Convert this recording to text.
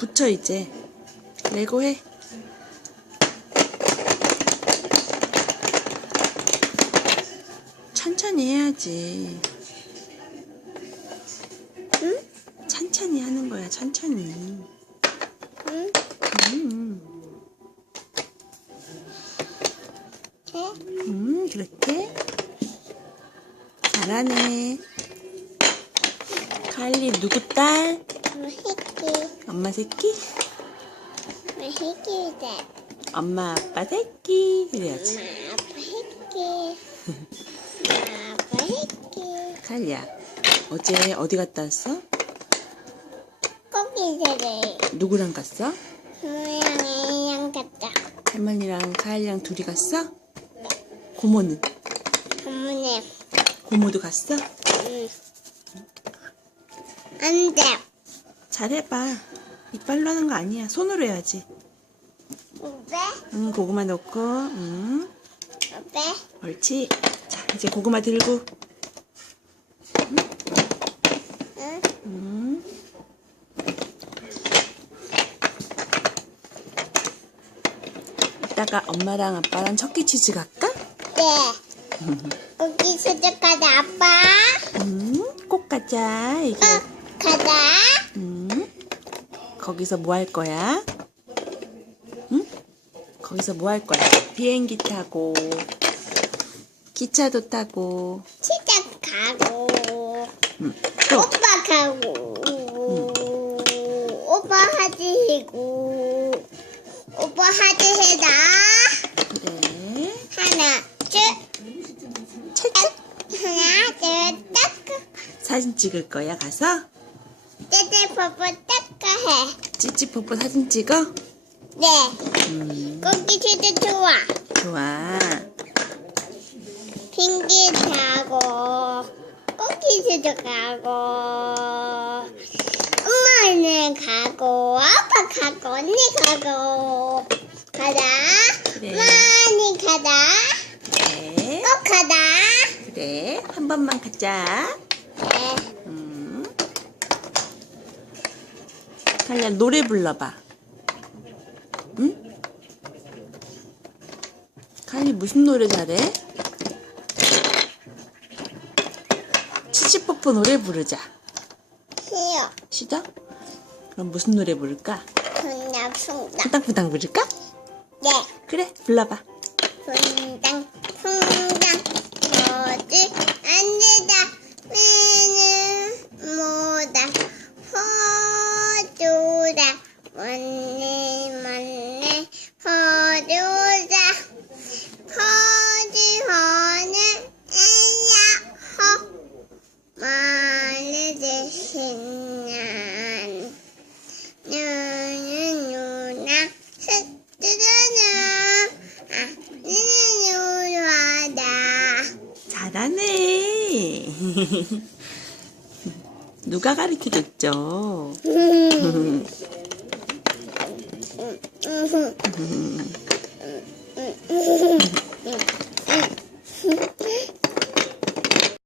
붙여 이제 레고 해 천천히 해야지 응? 천천히 하는 거야 천천히 응? 음, 해? 음 그렇게 잘하네 칼리 누구 딸? 뭐 새끼 엄마 새끼? 뭐 새끼다 엄마 아빠 새끼 그래야지 엄마 아빠 새끼 엄마 아빠 새끼 칼리야 어제 어디 갔다 왔어? 꼬기새를 누구랑 갔어? 모양이랑 같다 할머니랑 카일이랑 둘이 갔어? 고모는? 어머니 고모도 갔어? 응 안 돼 잘해봐 이빨로 하는 거 아니야 손으로 해야지 왜? 응 고구마 넣고 응 왜? 옳지 자 이제 고구마 들고 응? 응 이따가 엄마랑 아빠랑 척키치즈 갈까? 네 꼬기 수족하다 아빠 응, 꼭 가자. 이게, 어 가자 응. 거기서 뭐 할 거야? 응? 거기서 뭐 할 거야? 비행기 타고, 기차도 타고, 시작 가고 응. 또, 오빠 가고 오빠 하지고 오빠 하지 해다 그래. 하나 둘 찰칵. 하나 둘 딱 사진 찍을 거야, 가서? 떼떼 뽀뽀 딱해 찌찌뽀뽀 사진 찍어? 네 음, 고기 진짜 좋아 좋아. 비행기 타고 고기 진짜 가고 엄마는 가고 아빠 가고 언니 가고 가다 그래. 많이 가다 그래. 꼭 가다 그래. 한 번만 가자. 네. 음. 칼리야, 노래 불러봐. 응? 칼리 무슨 노래 잘해? 치치뽀뽀 노래 부르자. 싫어 싫어? 그럼 무슨 노래 부를까? 분당 푸당푸당 부를까? 네 그래, 불러봐. 분당 신난 너는 누나 흑뜨거나 아니는 누나다. 잘하네. 누가 가르쳐줬죠? 음. 음. 음.